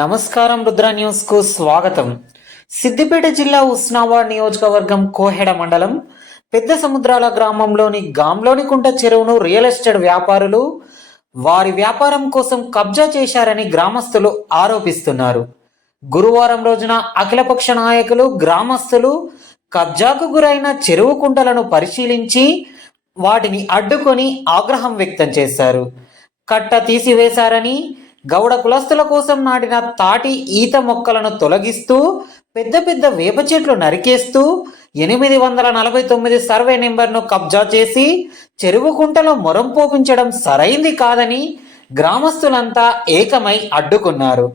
నమస్కారం, రుద్ర న్యూస్ కు స్వాగతం. సిద్దిపేట జిల్లా ఉస్నాబాద్ నియోజకవర్గం కోహెడ మండలం పెద్ద సముద్రాల గ్రామంలోని గాంలోని కుంట చెరువును రియల్ ఎస్టేట్ వ్యాపారులు వారి వ్యాపారం కోసం కబ్జా చేశారని గ్రామస్తులు ఆరోపిస్తున్నారు. గురువారం రోజున అఖిలపక్ష నాయకులు గ్రామస్తులు కబ్జాకు గురైన చెరువు కుంటలను పరిశీలించి వాటిని అడ్డుకొని ఆగ్రహం వ్యక్తం చేశారు. కట్ట తీసివేశారని, గౌడ కులస్తుల కోసం నాటిన తాటి ఈత మొక్కలను తొలగిస్తూ పెద్ద పెద్ద వేప చెట్లు నరికేస్తూ 849 సర్వే నెంబర్ను కబ్జా చేసి చెరువు కుంటలో మొరం పోపించడం సరైంది కాదని గ్రామస్తులంతా ఏకమై అడ్డుకున్నారు.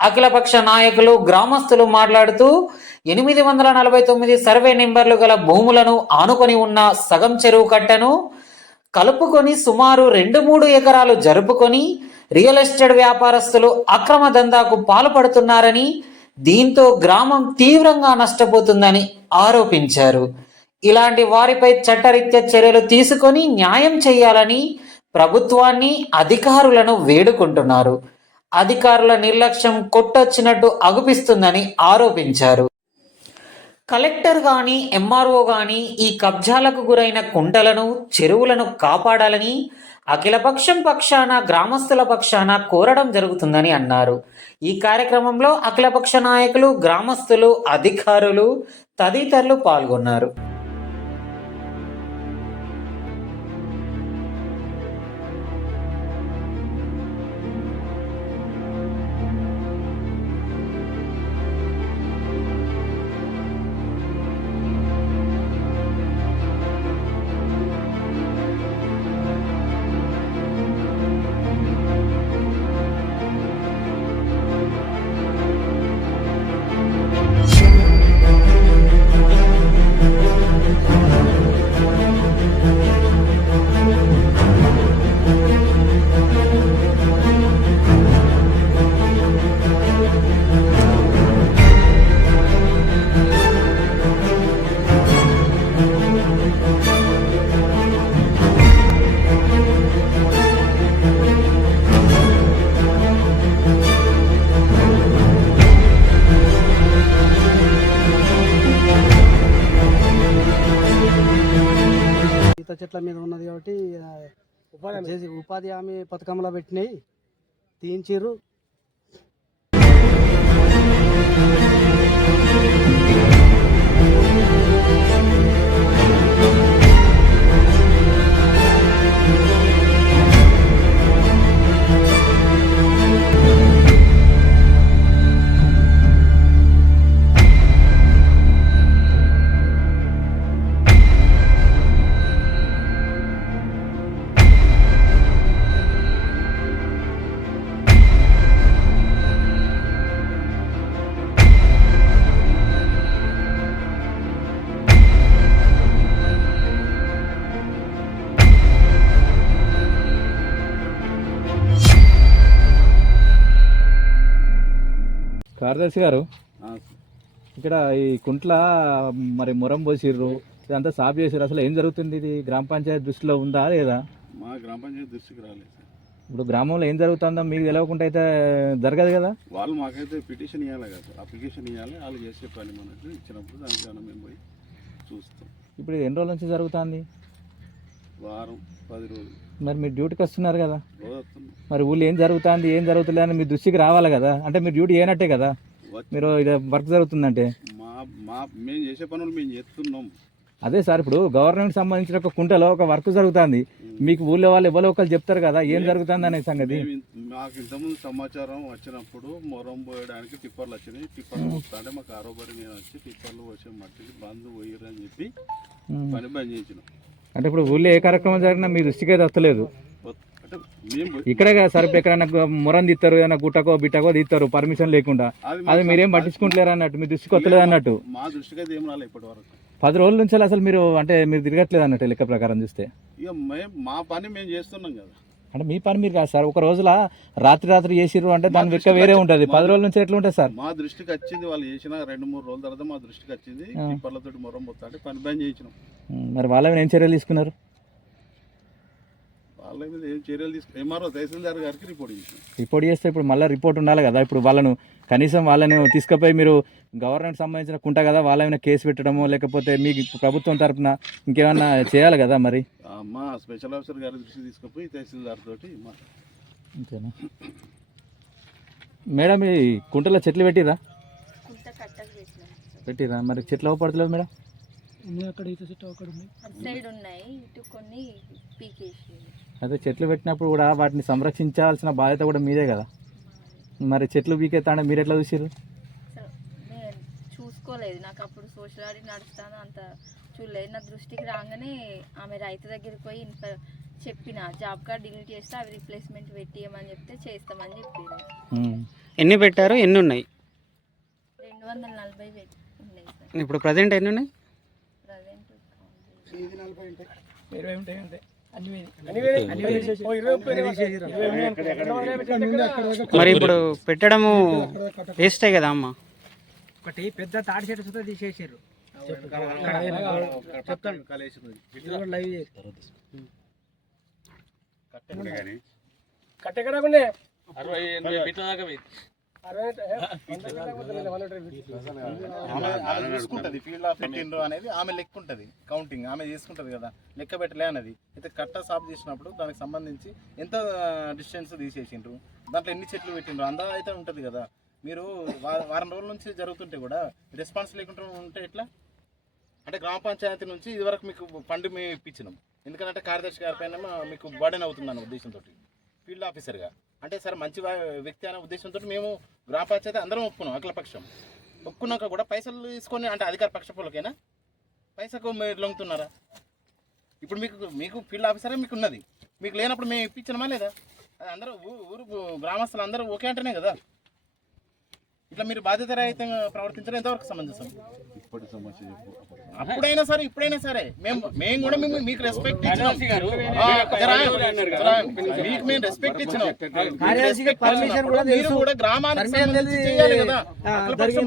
అఖిలపక్ష నాయకులు గ్రామస్తులు మాట్లాడుతూ 849 సర్వే నెంబర్లు గల భూములను ఆనుకొని ఉన్న సగం చెరువు కట్టను కలుపుకొని సుమారు 2-3 ఎకరాలు జరుపుకొని రియల్ ఎస్టేట్ వ్యాపారస్తులు అక్రమ దందాకు పాల్పడుతున్నారని, దీంతో గ్రామం తీవ్రంగా నష్టపోతుందని ఆరోపించారు. ఇలాంటి వారిపై చట్టరీత్యా చర్యలు తీసుకొని న్యాయం చేయాలని ప్రభుత్వాన్ని, అధికారులను వేడుకుంటున్నారు. అధికారుల నిర్లక్ష్యం కొట్టొచ్చినట్టు అగుపిస్తుందని ఆరోపించారు. కలెక్టర్ కానీ, ఎంఆర్ఓ కానీ ఈ కబ్జాలకు గురైన కుంటలను, చెరువులను కాపాడాలని అఖిలపక్షం పక్షాన, గ్రామస్తుల పక్షాన కోరడం జరుగుతుందని అన్నారు. ఈ కార్యక్రమంలో అఖిలపక్ష నాయకులు, గ్రామస్తులు, అధికారులు తదితరులు పాల్గొన్నారు. చెట్ల మీద ఉన్నది కాబట్టి ఉపాధి హామీ పథకంలో పెట్టినాయి తీయించారు. కార్యదర్శి గారు, ఇక్కడ ఈ కుంట్ల మరి మొరం పోసిర్రు, ఇదంతా సాఫ్ చేసారు. అసలు ఏం జరుగుతుంది? ఇది గ్రామ పంచాయతీ దృష్టిలో ఉందా లేదా? మా గ్రామ పంచాయతీ దృష్టికి రాలేదు. ఇప్పుడు గ్రామంలో ఏం జరుగుతుందో మీకు తెలియకుండా అయితే జరగదు కదా. వాళ్ళు మాకైతే పిటిషన్ ఇవ్వాలి కదా, అప్లికేషన్ ఇవ్వాలి. వాళ్ళు చేసే పని మనకు ఇచ్చినప్పుడు దానికి మేము పోయి చూస్తాం. ఇప్పుడు ఎన్ని రోజుల నుంచి జరుగుతుంది? వారం 10 రోజులు. మరి మీరు డ్యూటీకి వస్తున్నారు కదా, రోజు మరి ఊళ్ళో ఏం జరుగుతుంది, ఏం జరుగుతుంది అని మీ దృష్టికి రావాలి కదా. అంటే మీరు డ్యూటీ ఏనట్టే కదా, మీరు ఇది వర్క్ జరుగుతుందంటే. మేము చేసే పనులు మేము చేస్తున్నాం. అదే సార్, ఇప్పుడు గవర్నమెంట్ సంబంధించిన ఒక కుంటలో ఒక వర్క్ జరుగుతుంది, మీకు ఊళ్ళో వాళ్ళు ఎవరో ఒకరు చెప్తారు కదా ఏం జరుగుతుంది అనే సంగతి. మాకు ఇంతకుముందు సమాచారం వచ్చినప్పుడు మొరం పోయడానికి టిప్పర్లు వచ్చినాయి. టిప్పర్లు వస్తుంటే మాకు ఆరోబరి నేను వచ్చి టిప్పర్లు వచ్చే మట్టికి బంద్ పోయిరు అని చెప్పి పని బంద్ చేయించినాం. అంటే ఇప్పుడు ఊళ్ళో ఏ కార్యక్రమం జరిగినా మీ దృష్టికి అయితే వస్తలేదు. ఇక్కడే కదా సార్, ఇప్పుడు ఎక్కడైనా మొరం తీస్తారు, ఏదైనా గుట్టకో బిట్టకో తీస్తారు పర్మిషన్ లేకుండా, అది మీరేం పట్టించుకుంటలేరు అన్నట్టు, మీ దృష్టికి వస్తలేదు అన్నట్టు. మా దృష్టికి అయితే ఏం రాలేదు ఇప్పటి వరకు. 10 రోజుల నుంచి అసలు మీరు అంటే మీరు తిరగట్లేదు అన్నట్టు లెక్క ప్రకారం చూస్తే. ఇక మా పని మేము చేస్తున్నాం కదా. అంటే మీ పని మీరు కాదు సార్, ఒక రోజుల రాత్రి చేసిర్రు అంటే దాని లెక్క వేరే ఉంటుంది. 10 రోజుల నుంచి ఎట్లా ఉంటుంది సార్? మా దృష్టికి వచ్చింది, వాళ్ళు చేసిన 2-3 రోజుల తర్వాత మా దృష్టికి వచ్చింది. టిప్పర్లతోటి మొరం పోతా అంటే పని బంద్ చేయించినాం. మరి వాళ్ళని ఏం చర్యలు తీసుకున్నారు? వాళ్ళ మీద ఏం చర్యలు ఎంఆర్ఓ తహసీల్దార్ గారికి రిపోర్ట్ చేసినాం. రిపోర్ట్ చేస్తే ఇప్పుడు మళ్ళీ రిపోర్ట్ ఉండాలి కదా. ఇప్పుడు వాళ్ళను కనీసం వాళ్ళని తీసుకుపోయి మీరు గవర్నమెంట్ సంబంధించిన కుంట కదా, వాళ్ళ మీద కేసు పెట్టడము లేకపోతే మీకు ప్రభుత్వం తరఫున ఇంకేమన్నా చేయాలి కదా మరి. మా స్పెషల్ ఆఫీసర్ గారి దృష్టి తీసుకుపోయి తహసీల్దార్ తోటి అంతేనా మేడం? ఈ కుంటలో చెట్లు పెట్టిరా? పెట్టిరా మరి చెట్లు పడతలేవు మేడం? అక్కడ ఈత చెట్టు అక్కడ అదే చెట్లు పెట్టినప్పుడు కూడా వాటిని సంరక్షించాల్సిన బాధ్యత కూడా మీదే కదా. మరి చెట్లు పీకేస్తాంటే మీరు ఎట్లా చూసారు? చూసుకోలేదు, నాకు అప్పుడు సోషల్ ఆడిట్ నడుస్తాను అంత చూడలేదు. నా దృష్టికి రాగానే ఆమె రైతు దగ్గరికి పోయి చెప్పిన జాబ్ కార్డ్ డిలీట్ చేస్తే అవి రీప్లేస్మెంట్ పెట్టియమని చెప్తే చేస్తామని చెప్పారు. ఎన్ని పెట్టారు? ఎన్ని ఉన్నాయి? 240 ఉన్నాయి సార్. ఇప్పుడు ప్రజెంట్ ఎన్ని ఉన్నాయి? ప్రజెంట్ మరి ఇప్పుడు పెట్టడము వేస్టే కదా అమ్మ. ఒకటి పెద్ద తాడి చెట్టు సుతా తీసేసారు. కట్టెక్కడకుండే ఆమె చూసుకుంటది ఫీల్డ్ ఆఫ్ పెట్టిండ్రు అనేది ఆమె లెక్క ఉంటుంది, కౌంటింగ్ ఆమె చేసుకుంటది కదా, లెక్క పెట్టలే అన్నది. అయితే కట్ట సాఫ్ చేసినప్పుడు దానికి సంబంధించి ఎంత డిస్టెన్స్ తీసేసిండ్రు, దాంట్లో ఎన్ని చెట్లు పెట్టిండ్రు అందా అయితే ఉంటుంది కదా. మీరు వారం రోజుల నుంచి జరుగుతుంటే కూడా రెస్పాన్స్ లేకుండా ఉంటే ఎట్లా? అంటే గ్రామ పంచాయతీ నుంచి ఇదివరకు మీకు ఫండ్ మేము ఇప్పించినాం, ఎందుకంటే కార్యదర్శి గారి పైన మీకు బర్డెన్ అవుతుందన్న ఉద్దేశంతో ఫీల్డ్ ఆఫీసర్గా. అంటే సరే మంచి వ్యక్తి అనే ఉద్దేశంతో మేము గ్రామ పంచాయతీ అందరం ఒప్పుకున్నాం. అఖిలపక్షం ఒప్పుకున్నాక కూడా పైసలు తీసుకొని అంటే అధికార పక్షపులకైనా పైసకు మీరు లొంగుతున్నారా? ఇప్పుడు మీకు ఫీల్డ్ ఆఫీసరే మీకు ఉన్నది, మీకు లేనప్పుడు మేము ఇప్పించినామా లేదా? అది అందరూ ఊరు గ్రామస్తులు అందరూ ఓకే అంటేనే కదా. ఇట్లా మీరు బాధ్యతారహితంగా ప్రవర్తించడం ఎంతవరకు సమంజసం? ఇప్పటి సమస్య అప్పుడైనా సరే ఇప్పుడైనా సరే మేము కూడా మీకు రెస్పెక్ట్ ఇచ్చినాం, మీకు మేము రెస్పెక్ట్ ఇచ్చినాం. మీరు కూడా గ్రామానికి సంబంధించి చేయాలి కదా.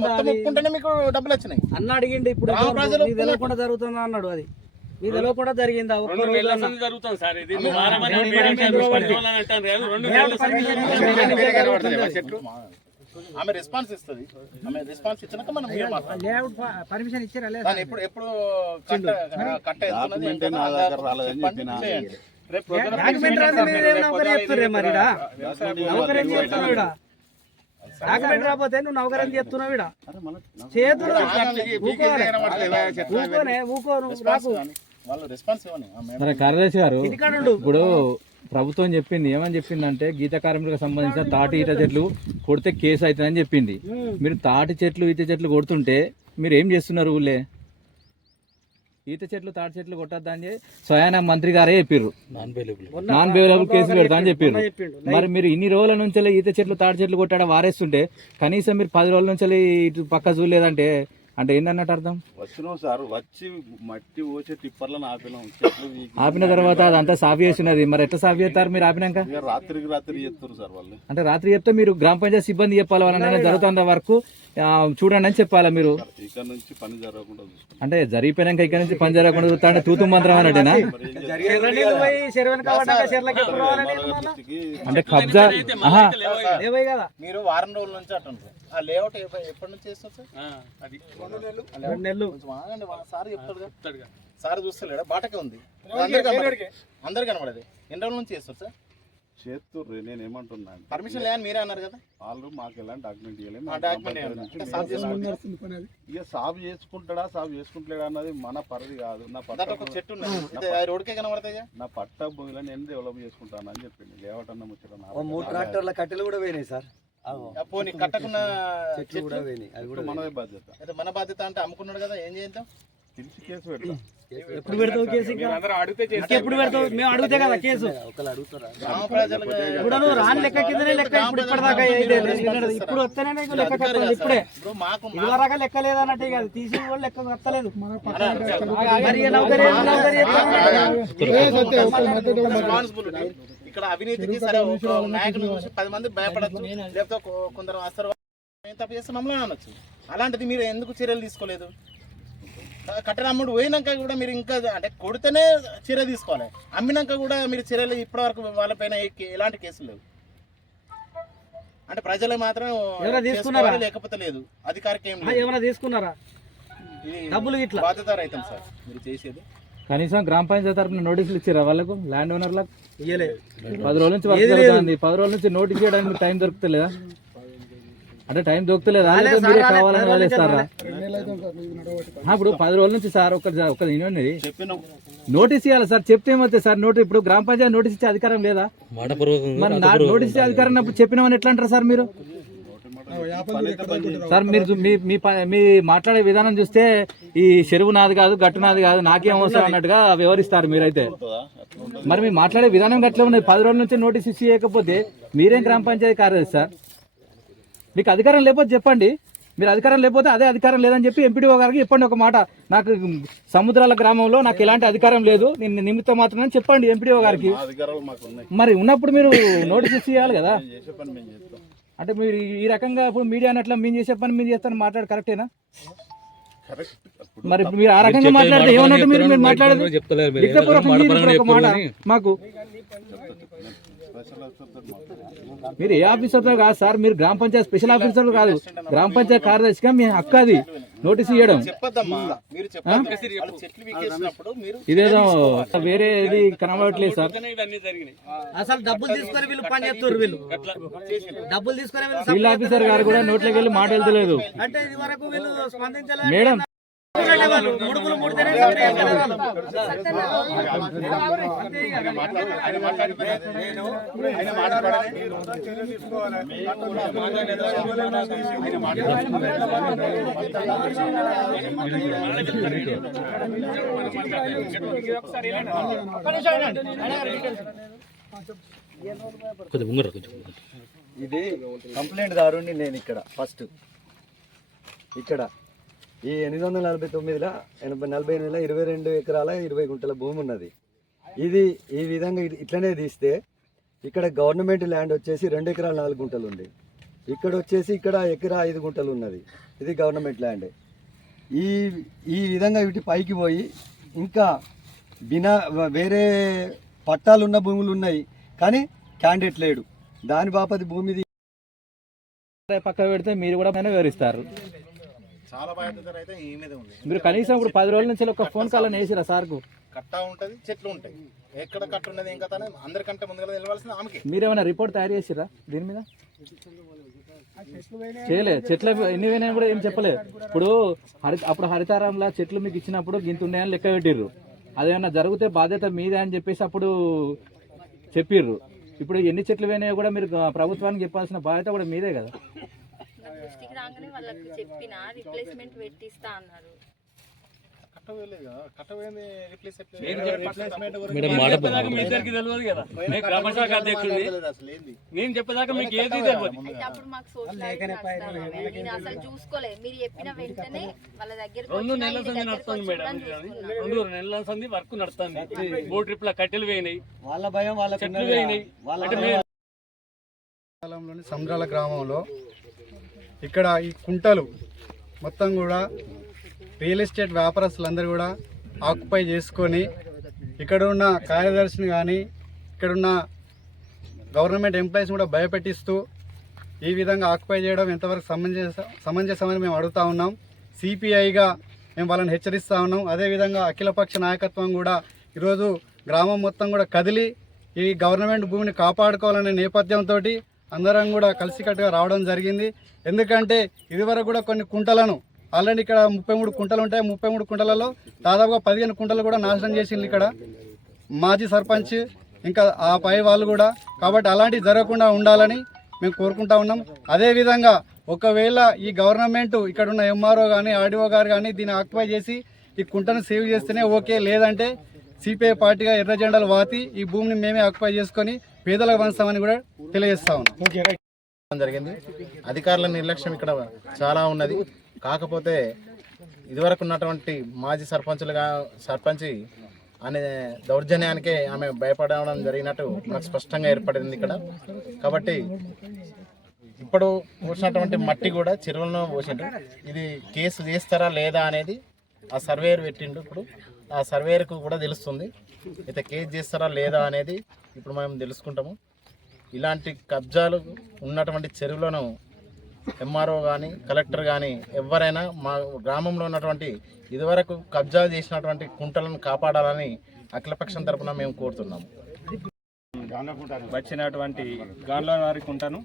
మొత్తం ఒప్పుకుంటేనే మీకు డబ్బులు వచ్చినాయి అన్న అడిగిండి. ఇప్పుడు తెలియకుండా జరుగుతుందా అన్నాడు. అది మీ తెలియకుండా జరిగిందా? ఆమె రెస్పాన్స్ ఇస్తుంది, ఆమె రెస్పాన్స్ ఇచ్చినాక మనం పర్మిషన్ ఇచ్చారా? దాన్ని ఎప్పుడు కట్ట డాక్యుమెంట్ రాకపోతే నువ్వు నౌకరం చెప్తున్నావు. చేతులు వాళ్ళు రెస్పాన్స్ మరి కార్యదర్శి గారు ఇప్పుడు ప్రభుత్వం చెప్పింది ఏమని చెప్పిందంటే గీత కార్మికులకు సంబంధించిన తాటి ఈత చెట్లు కొడితే కేసు అవుతుందని చెప్పింది. మీరు తాటి చెట్లు ఈత చెట్లు కొడుతుంటే మీరు ఏం చేస్తున్నారు? ఊళ్ళే ఈత చెట్లు తాటి చెట్లు కొట్టద్దని స్వయాన మంత్రి గారే చెప్పారు, నాన్ అవైలబుల్ కేసు పెడతా అని చెప్పారు. మరి మీరు ఇన్ని రోజుల నుంచి ఈత చెట్లు తాటి చెట్లు కొట్టాడ వారేస్తుంటే కనీసం మీరు 10 రోజుల నుంచి ఇటు పక్క చూడలేదంటే అంటే ఏంటన్నట్టు అర్థం? వచ్చినాం సార్, వచ్చి మట్టి పోసే టిప్పర్లను ఆపిన తర్వాత అదంతా సాఫ్ చేస్తున్నది. మరి ఎట్లా సాఫ్ చేస్తారు మీరు ఆపినాక? రాత్రికి చేస్తారు సార్ వాళ్ళు. అంటే రాత్రి చెప్తే మీరు గ్రామ పంచాయతీ సిబ్బంది చెప్పాలి, వాళ్ళని జరుగుతున్న వరకు చూడండి అని చెప్పాలా మీరు? ఇక్కడ నుంచి పని జరగకుండా అంటే జరిగిపోయినాక ఇక్కడ నుంచి పని జరగకుండా చూస్తా అంటే తూతు మంత్రం అన్నట్టేనా? అంటే కబ్జా మీరు వారం రోజుల నుంచి అట్టుంటారు. ఆ లేఅవుట్ ఎప్పటి నుంచి చేస్తారు సార్? అది 2 నెలలు. సార్ చెప్తాడు, సార్ చూస్తలేడా? బాటకే ఉంది, అందరు కనబడేది. ఎన్ని రోజుల నుంచి చేస్తారు సార్? చేస్తుర్రు. నేను ఏమంటున్నాను, పర్మిషన్ లేదని మీరే అన్నారు కదా. వాళ్ళు మాకు ఎలాంటి డాక్యుమెంట్ ఇవ్వలేదు. ఇక సాఫ్ చేసుకుంటాడా సాఫ్ చేసుకుంటలేడా అన్నది మన పరిధి కాదు. నా పట్ట చెట్టు రోడ్కే కనబడతాయి. నా పట్ట భూమిలో నేను డెవలప్ చేసుకుంటాను అని చెప్పింది. లేవట అన్న ముచ్చట 3 ట్రాక్టర్ల కట్టెలు కూడా పోయినాయి సార్. పోనీ కట్టకున్న చెట్లు కూడా పోయినాయి. అది కూడా మనదే బాధ్యత. అయితే మన బాధ్యత అంటే అమ్ముకున్నాడు కదా, ఏం చేద్దాం? పిలిచి కేసు పెడతాం. ఎప్పుడు పెడతావు కేసు? ఎప్పుడు పెడతావు? మేము అడిగితే కదా కేసు. గ్రామ ప్రజలకు ఇప్పుడు నువ్వు రాని లెక్క కిందనే లెక్క. ఇప్పుడు ఇప్పటిదాకా ఇప్పుడు వస్తేనే నీకు లెక్క కట్టలేదు. ఇప్పుడే ఇదివరగా లెక్క లేదన్నట్టు ఇక తీసి కూడా లెక్క కట్టలేదు. ఇక్కడ అవినీతికి సరే నాయకులు చూసి 10 మంది భయపడచ్చు, లేకపోతే కొందరు వస్తారు తప్పు చేస్తే మమ్మల్ని అనొచ్చు. అలాంటిది మీరు ఎందుకు చర్యలు తీసుకోలేదు? కట్టెలు అమ్ముడు పోయినాక కూడా మీరు ఇంకా అంటే కొడితేనే చర్య తీసుకోవాలి, అమ్మినాక కూడా మీరు చర్యలు ఇప్పటివరకు వాళ్ళపైన ఎలాంటి కేసులు లేవు. అంటే ప్రజలు మాత్రం తీసుకున్నారా లేకపోతే లేదు, అధికారికి ఏం ఏమైనా తీసుకున్నారా డబ్బులు ఇట్లా బాధ్యత రైతం సార్ మీరు చేసేది. కనీసం గ్రామ పంచాయతీ తరఫున నోటీసులు ఇచ్చారా వాళ్ళకు, ల్యాండ్ ఓనర్లకు? ఇయ్యలే. 10 రోజుల నుంచి వర్క్ జరుగుతుంది, 10 రోజుల నుంచి నోటీస్ చేయడానికి టైం దొరుకుతలేదా? అంటే టైం దొరుకుతలేదా? మీరే కావాలని వాళ్ళేస్తారా? ఇప్పుడు 10 రోజుల నుంచి సార్ ఒక నోటీస్ ఇవ్వాలి సార్, చెప్తే ఏమవుతుంది సార్? నోటీస్ ఇప్పుడు గ్రామ పంచాయతీ నోటీస్ ఇచ్చే అధికారం లేదా? మరి నోటీస్ ఇచ్చే అధికారం చెప్పినామని ఎట్లా అంటారు సార్ మీరు? సార్ మీరు మీ మాట్లాడే విధానం చూస్తే ఈ చెరువు నాది కాదు, గట్టు నాది కాదు, నాకేం అవసరం అన్నట్టుగా వ్యవహరిస్తారు మీరైతే. మరి మీ మాట్లాడే విధానం గట్లా ఉన్నది. 10 రోజుల నుంచి నోటీస్ ఇచ్చి చేయకపోతే మీరేం గ్రామ పంచాయతీ కార్యదర్శి సార్? మీకు అధికారం లేకపోతే చెప్పండి, మీరు అధికారం లేకపోతే అదే అధికారం లేదని చెప్పి ఎంపీడీఓ గారికి చెప్పండి ఒక మాట. నాకు సముద్రాల గ్రామంలో నాకు ఎలాంటి అధికారం లేదు, నేను నిమిత్తం మాత్రమే చెప్పండి ఎంపీడీఓ గారికి. మరి ఉన్నప్పుడు మీరు నోటీస్ ఇచ్చి చేయాలి కదా. అంటే మీరు ఈ రకంగా ఇప్పుడు మీడియా అన్నట్లా మేము చేసే పని మీరు చేస్తాను మాట్లాడు కరెక్టేనా? మరి మీరు ఆ రకంగా మాట్లాడితే ఏమన్నట్టు మీరు మాట్లాడేది మాట మాకు. మీరు ఏ ఆఫీసర్ కాదు సార్, మీరు గ్రామ పంచాయతీ స్పెషల్ ఆఫీసర్ కాదు, గ్రామ పంచాయతీ కార్యదర్శిగా మీ హక్కు అది నోటీస్ ఇవ్వడం. ఇదేదో వేరేది కనబడట్లేదు సార్. అసలు డబ్బులు తీసుకొని వీళ్ళు పని చేస్తారు, వీళ్ళు డబ్బులు తీసుకొని ఫీల్డ్ ఆఫీసర్ గారు కూడా నోట్లోకి వెళ్ళి మాట వెళ్తలేదు. అంటే ఇది వరకు వీళ్ళు స్పందించాలి మేడం. ముడుపులు ముడితేనే ఇది కంప్లైంట్ దారుని నేను ఇక్కడ ఫస్ట్ ఇక్కడ ఈ 849లో 48లో 22 ఎకరాల 20 గుంటల భూమి ఉన్నది. ఇది ఈ విధంగా ఇట్లనే తీస్తే ఇక్కడ గవర్నమెంట్ ల్యాండ్ వచ్చేసి 2 ఎకరాల 4 గుంటలు ఉంది. ఇక్కడ వచ్చేసి ఇక్కడ ఎకరా 5 గుంటలు ఉన్నది. ఇది గవర్నమెంట్ ల్యాండ్. ఈ విధంగా వీటి పైకి పోయి ఇంకా వేరే పట్టాలు ఉన్న భూములు ఉన్నాయి కానీ క్యాండిడేట్ లేడు. దాని బాపతి భూమిది పక్క పెడితే మీరు కూడా వివరిస్తారు. చాలా బాధ్యత అయితే ఈ మీద ఉంది. మీరు కనీసం ఇప్పుడు 10 రోజుల నుంచి ఒక ఫోన్ కాల్ వేసిరా సార్కు? కట్ట ఉంటది, చెట్లు ఉంటాయి, ఎక్కడ కట్ట ఉన్నది ఏం కథ అందరికంటే ముందుగా నిలవాల్సింది ఆమెకి. మీరేమైనా రిపోర్ట్ తయారు చేసిరా దీని మీద? చేయలేదు. చెట్లు ఎన్ని పోయినా కూడా ఏం చెప్పలేదు. ఇప్పుడు అప్పుడు హరితారంలా చెట్లు మీకు ఇచ్చినప్పుడు గింత ఉన్నాయని లెక్క పెట్టిర్రు. అదేమన్నా జరిగితే బాధ్యత మీదే అని చెప్పేసి అప్పుడు చెప్పిర్రు. ఇప్పుడు ఎన్ని చెట్లు పోయినాయో కూడా మీరు ప్రభుత్వానికి చెప్పాల్సిన బాధ్యత కూడా మీదే కదా. దృష్టికి రాగానే వాళ్ళకి చెప్పిన రిప్లేస్మెంట్ పెట్టిస్తా అన్నారు. అప్పుడు మాకు సోషల్ నేను అసలు చూసుకోలేదు. మీరు చెప్పిన వెంటనే వాళ్ళ దగ్గర 2 నెలల సంది నడుస్తుంది మేడం. 2 నెలల సంది వర్క్ నడుస్తుంది. 3 ట్రిప్ల కట్టెలు వేయినాయి, వాళ్ళ భయం వాళ్ళ చెట్లు వేయినాయి. సముద్రాల గ్రామంలో ఇక్కడ ఈ కుంటలు మొత్తం కూడా రియల్ ఎస్టేట్ వ్యాపారస్తులందరూ కూడా ఆక్యుపై చేసుకొని ఇక్కడ ఉన్న కార్యదర్శిని కానీ ఇక్కడున్న గవర్నమెంట్ ఎంప్లాయీస్ కూడా భయపెట్టిస్తూ ఈ విధంగా ఆక్యుపై చేయడం ఎంతవరకు సమంజసమని మేము అడుగుతా ఉన్నాం. సిపిఐగా మేము వాళ్ళని హెచ్చరిస్తూ ఉన్నాం. అదేవిధంగా అఖిలపక్ష నాయకత్వం కూడా ఈరోజు గ్రామం మొత్తం కూడా కదిలి ఈ గవర్నమెంట్ భూమిని కాపాడుకోవాలనే నేపథ్యంతో అందరం కూడా కలిసికట్టుగా రావడం జరిగింది. ఎందుకంటే ఇదివరకు కూడా కొన్ని కుంటలను ఆల్రెడీ ఇక్కడ 33 కుంటలు ఉంటాయి. 33 కుంటలలో దాదాపుగా 15 కుంటలు కూడా నాశనం చేసింది ఇక్కడ మాజీ సర్పంచ్ ఇంకా ఆ పై వాళ్ళు కూడా. కాబట్టి అలాంటివి జరగకుండా ఉండాలని మేము కోరుకుంటా ఉన్నాం. అదేవిధంగా ఒకవేళ ఈ గవర్నమెంట్ ఇక్కడ ఉన్న ఎంఆర్ఓ కానీ ఆర్డీఓ గారు కానీ దీన్ని ఆక్యుపై చేసి ఈ కుంటను సేవ్ చేస్తేనే ఓకే, లేదంటే సిపిఐ పార్టీగా ఎర్ర జెండాలు వాతి ఈ భూమిని మేమే ఆక్యుపై చేసుకొని పేదలకు పంచుతామని కూడా తెలియజేస్తా ఉన్నాం. జరిగింది. అధికారుల నిర్లక్ష్యం ఇక్కడ చాలా ఉన్నది. కాకపోతే ఇదివరకు ఉన్నటువంటి మాజీ సర్పంచ్ అనే దౌర్జన్యానికే ఆమె భయపడడం జరిగినట్టు మనకు స్పష్టంగా ఏర్పడింది ఇక్కడ. కాబట్టి ఇప్పుడు పోసినటువంటి మట్టి కూడా చెరువులను పోసిండ్రు. ఇది కేసు చేస్తారా లేదా అనేది ఆ సర్వేయర్ పెట్టిండు. ఇప్పుడు ఆ సర్వేయర్కు కూడా తెలుస్తుంది అయితే కేసు చేస్తారా లేదా అనేది ఇప్పుడు మనం తెలుసుకుంటాము. ఇలాంటి కబ్జాలు ఉన్నటువంటి చెరువులను ఎంఆర్ఓ కానీ కలెక్టర్ కానీ ఎవరైనా మా గ్రామంలో ఉన్నటువంటి ఇదివరకు కబ్జా చేసినటువంటి కుంటలను కాపాడాలని అఖిలపక్షం తరపున మేము కోరుతున్నాము. వచ్చినటువంటి గాన్లవారి కుంటను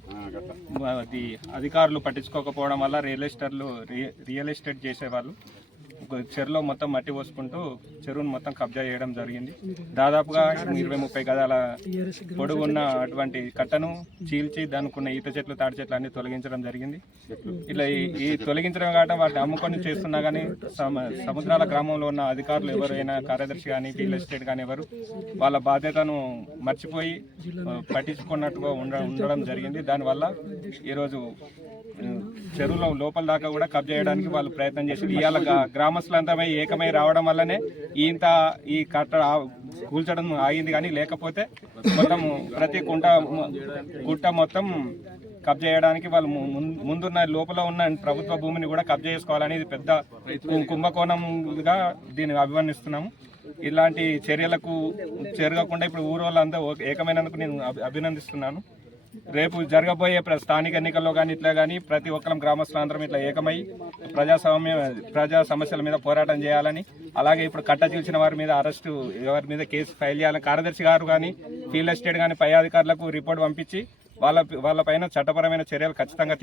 అది అధికారులు పట్టించుకోకపోవడం వల్ల రియల్ ఎస్టేట్ చేసేవాళ్ళు చెరువులో మొత్తం మట్టి పోసుకుంటూ చెరువును మొత్తం కబ్జా చేయడం జరిగింది. దాదాపుగా 20-30 గదాల పొడుగున్న అటువంటి కట్టను చీల్చి దానికి ఉన్న ఈత చెట్లు తాటి చెట్లు అన్ని తొలగించడం జరిగింది. ఇట్లా ఈ తొలగించడం కావడం వాటిని అమ్ముకొని చేస్తున్నా కానీ సముద్రాల గ్రామంలో ఉన్న అధికారులు ఎవరైనా కార్యదర్శి కానీ రియల్ ఎస్టేట్ కానీ ఎవరు వాళ్ళ బాధ్యతను మర్చిపోయి పట్టించుకున్నట్టుగా ఉండడం జరిగింది. దానివల్ల ఈరోజు చెరువులో లోపల దాకా కూడా కబ్జా చేయడానికి వాళ్ళు ప్రయత్నం చేశారు. ఇవాళ గ్రామస్తులంతా ఏకమై రావడం వల్లనే ఈ కట్ట కూల్చడం ఆగింది. కానీ లేకపోతే మొత్తం ప్రతి గుట్ట మొత్తం కబ్జా చేయడానికి వాళ్ళు ముందున్న లోపల ఉన్న ప్రభుత్వ భూమిని కూడా కబ్జా చేసుకోవాలనేది పెద్ద కుంభకోణంగా దీన్ని అభివర్ణిస్తున్నాము. ఇలాంటి చర్యలకు జరగకుండా ఇప్పుడు ఊరు వాళ్ళంతా ఏకమైనందుకు నేను అభినందిస్తున్నాను. రేపు జరగబోయే స్థానిక ఎన్నికల్లో కానీ ఇట్లా కానీ ప్రతి ఒక్కరం గ్రామస్తులందరం ఇట్లా ఏకమై ప్రజా సమస్యల మీద పోరాటం చేయాలని, అలాగే ఇప్పుడు కట్ట చీల్చిన వారి మీద ఎవరి మీద కేసు ఫైల్ చేయాలని కార్యదర్శి గారు కానీ ఫీల్డ్ ఎస్టేట్ కానీ పై అధికారులకు రిపోర్ట్ పంపించి వాళ్ళపైన చట్టపరమైన చర్యలు ఖచ్చితంగా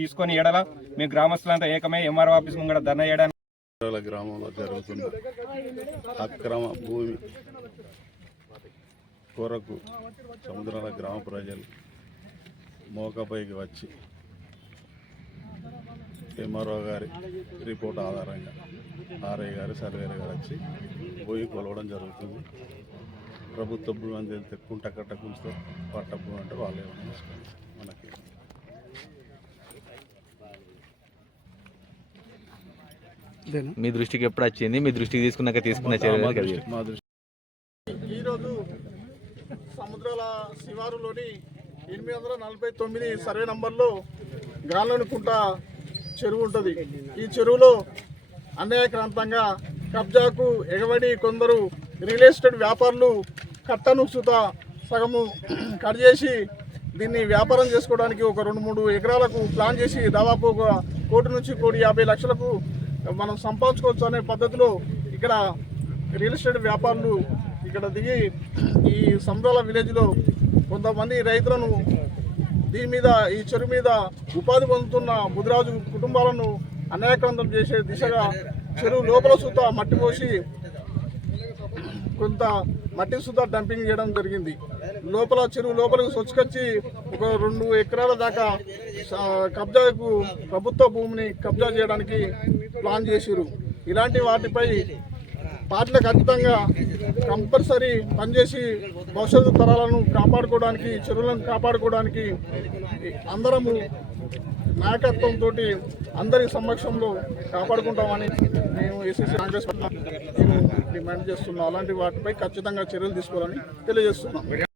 తీసుకొని ఎడల మీ గ్రామస్తులంతా ఏకమై ఎంఆర్ఓ ఆఫీస్ ముంగడ ధర్నా చేయడానికి గ్రామంలో జరుగుతున్న అక్రమ భూమి కొరకు సముద్రాల గ్రామ ప్రజలు మోకపైకి వచ్చి ఎంఆర్ఓ గారి రిపోర్ట్ ఆధారంగా ఆర్ఐ గారు సర్వేర్ గారు వచ్చి భూమి కొలవడం జరుగుతుంది. ప్రభుత్వ భూమి అని తెలిస్తే కుంట కట్ట కుంచుతో పట్ట భూమి అంటే వాళ్ళు ఏమైనా చూసుకోవాలి. మనకి మీ దృష్టికి ఎప్పుడు వచ్చింది? మీ దృష్టికి తీసుకున్న చర్య? మా దృష్టి ఈరోజు సముద్రాల శివారులోని 849 సర్వే నంబర్లో గాన్లోని కుంట చెరువు ఉంటుంది. ఈ చెరువులో అన్యాయక్రాంతంగా కబ్జాకు ఎగబడి కొందరు రియల్ ఎస్టేట్ వ్యాపారులు కట్టను సగము కట్ చేసి దీన్ని వ్యాపారం చేసుకోవడానికి ఒక 2-3 ఎకరాలకు ప్లాన్ చేసి దాదాపు ఒక 1 కోటి నుంచి 1,50 లక్షలకు మనం సంపాదించుకోవచ్చు అనే పద్ధతిలో ఇక్కడ రియల్ ఎస్టేట్ వ్యాపారులు ఇక్కడ దిగి ఈ సముద్రాల విలేజ్లో కొంతమంది రైతులను ఈ చెరువు మీద ఉపాధి పొందుతున్న ముదిరాజు కుటుంబాలను అన్యాయక్రాంతం చేసే దిశగా చెరువు లోపల సుత మట్టి పోసి కొంత మట్టి సుత డంపింగ్ చేయడం జరిగింది. చెరువు లోపలికి సొచ్చుకొచ్చి ఒక 2 ఎకరాల దాకా కబ్జాకు ప్రభుత్వ భూమిని కబ్జా చేయడానికి ప్లాన్ చేసిరు. ఇలాంటి వాటిపై పార్టీలకు ఖచ్చితంగా కంపల్సరీ పనిచేసి భవిష్యత్తు తరాలను కాపాడుకోవడానికి, చెరువులను కాపాడుకోవడానికి అందరము నాయకత్వంతో అందరి సమక్షంలో కాపాడుకుంటామని మేము ఎస్ఎస్సీ కాంగ్రెస్ డిమాండ్ చేస్తున్నాం. అలాంటి వాటిపై ఖచ్చితంగా చర్యలు తీసుకోవాలని తెలియజేస్తున్నాం.